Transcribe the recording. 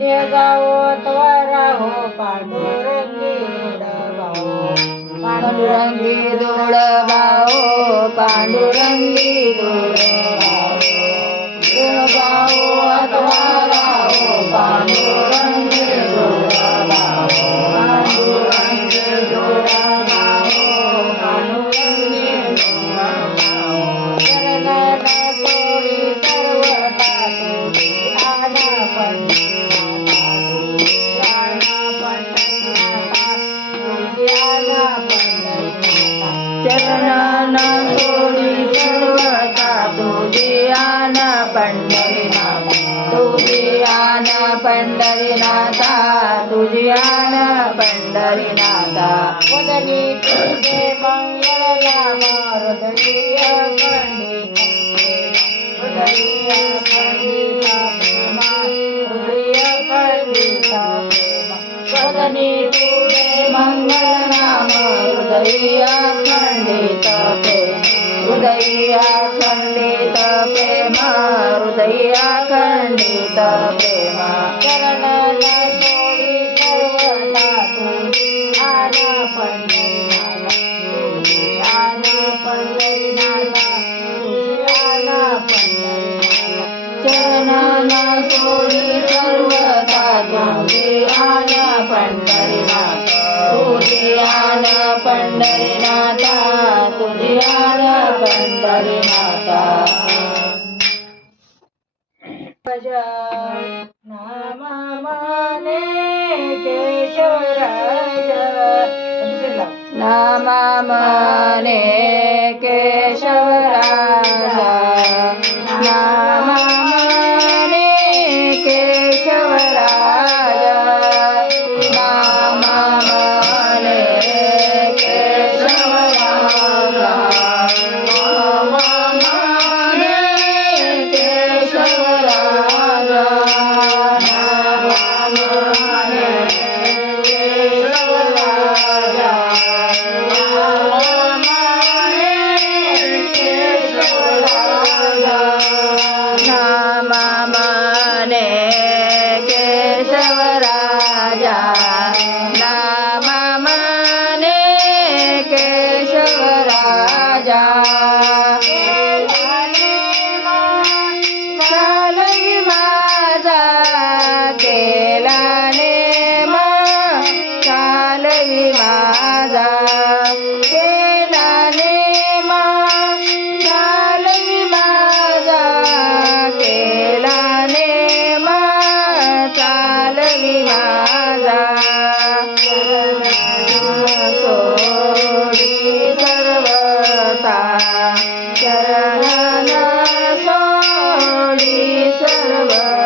ते जाओ त्वरा हो पांडुरंगी भाऊ पांडुरंगी दूड भाऊ पांडुरंगी दूड भाऊ त्वरा हो पांडुरंगी दूड भाऊ पांडुरंगी दूड भाऊ पांडुरंगी दूड भाऊ चरणन सोडी सर्व तुझी आन चरणन सोडी सर्वता तुझी आन पंढरीनाथा तुझी आन पंढरीनाथा तुझी आन पंढरीनाथा वदनी तुझे मंगल नाम हृदय खंडित हृदय खंडित प्रेमा हृदय खंडित प्रेमा वदनी तुझे मंगल नाम हृदय खंडित प्रेम हृदय खंडित प्रेम हृदय खंडित प्रेम चरणन सोडी सर्वता तुझी आन पंढरीनाथा तुझी आन पंढरीनाथा तुझी आन पंढरीनाथा चरणन सोडी सर्वता तुझी आन पंढरीनाथ तुझी आन पंढरीनाथा तुझी आन पंढरीनाथा नाम माने केशवराज नाम मने केशवराजा नाम मने केशवराजा नाम मने केशवराजा नाम मने केशवराजा नाम मने केशवराजा नाम मने केशवराजा नाम मने केशवराजा चालवी माझा केला नेम चालवी माझा केला नेम चालवी माझा केला नेम चालवी माझा सोडी सर्वता चरणन सोडी सर्व